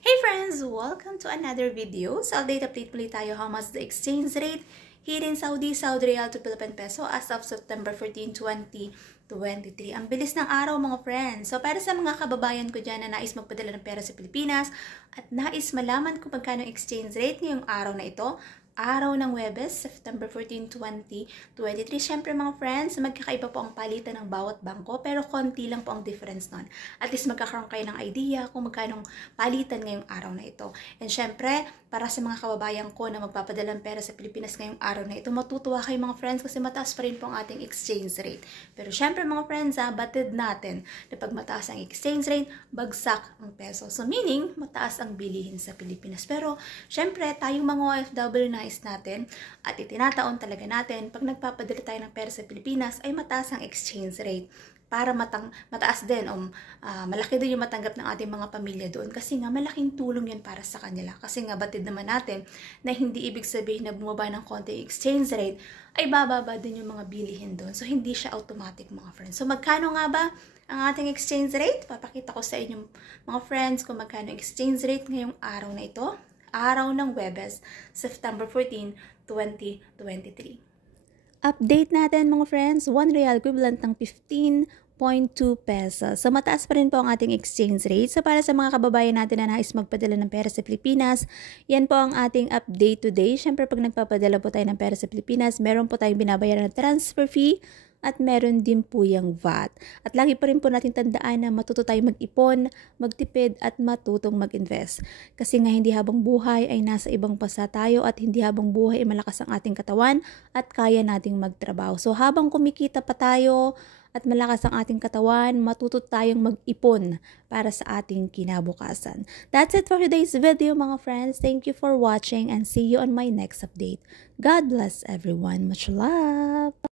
Hey friends! Welcome to another video. Sa update muli tayo how much the exchange rate here in Saudi Riyal to Philippine Peso as of September 14, 2023. Ang bilis ng araw mga friends. So para sa mga kababayan ko dyan na nais magpadala ng pera sa Pilipinas at nais malaman kung magkano exchange rate ngayong araw na ito, araw ng Huwebes, September 14, 2023. Siyempre mga friends, magkakaiba po ang palitan ng bawat bangko pero konti lang po ang difference nun. At least magkakaroon kayo ng idea kung magkano palitan ngayong araw na ito. And siyempre, para sa mga kababayan ko na magpapadala ng pera sa Pilipinas ngayong araw na ito, matutuwa kayo mga friends kasi mataas pa rin po ang ating exchange rate. Pero siyempre mga friends, batid natin na pag mataas ang exchange rate, bagsak ang peso. So meaning, mataas ang bilihin sa Pilipinas. Pero siyempre, tayong mga OFW nais natin at itinataon talaga natin pag nagpapadala tayo ng pera sa Pilipinas ay mataas ang exchange rate para mataas din o malaki din yung matanggap ng ating mga pamilya doon kasi nga malaking tulong yun para sa kanila. Kasi nga batid naman natin na hindi ibig sabihin na bumaba ng konti exchange rate ay bababa din yung mga bilihin doon. So hindi siya automatic mga friends. So magkano nga ba ang ating exchange rate? Papakita ko sa inyo mga friends kung magkano exchange rate ngayong araw na ito. Araw ng Huwebes, September 14, 2023. Update natin mga friends, 1 real equivalent ng 15.2 pesos. So mataas pa rin po ang ating exchange rate. So para sa mga kababayan natin na nais magpadala ng pera sa Pilipinas, yan po ang ating update today. Siyempre pag nagpapadala po tayo ng pera sa Pilipinas, meron po tayong binabayaran na transfer fee at meron din po yung VAT. At lagi pa rin po natin tandaan na matuto tayo mag-ipon, magtipid at matutong mag-invest. Kasi nga hindi habang buhay ay nasa ibang bansa tayo at hindi habang buhay ay malakas ang ating katawan at kaya nating magtrabaho. So habang kumikita pa tayo at malakas ang ating katawan, matuto tayong mag-ipon para sa ating kinabukasan. That's it for today's video mga friends. Thank you for watching and see you on my next update. God bless everyone. Much love!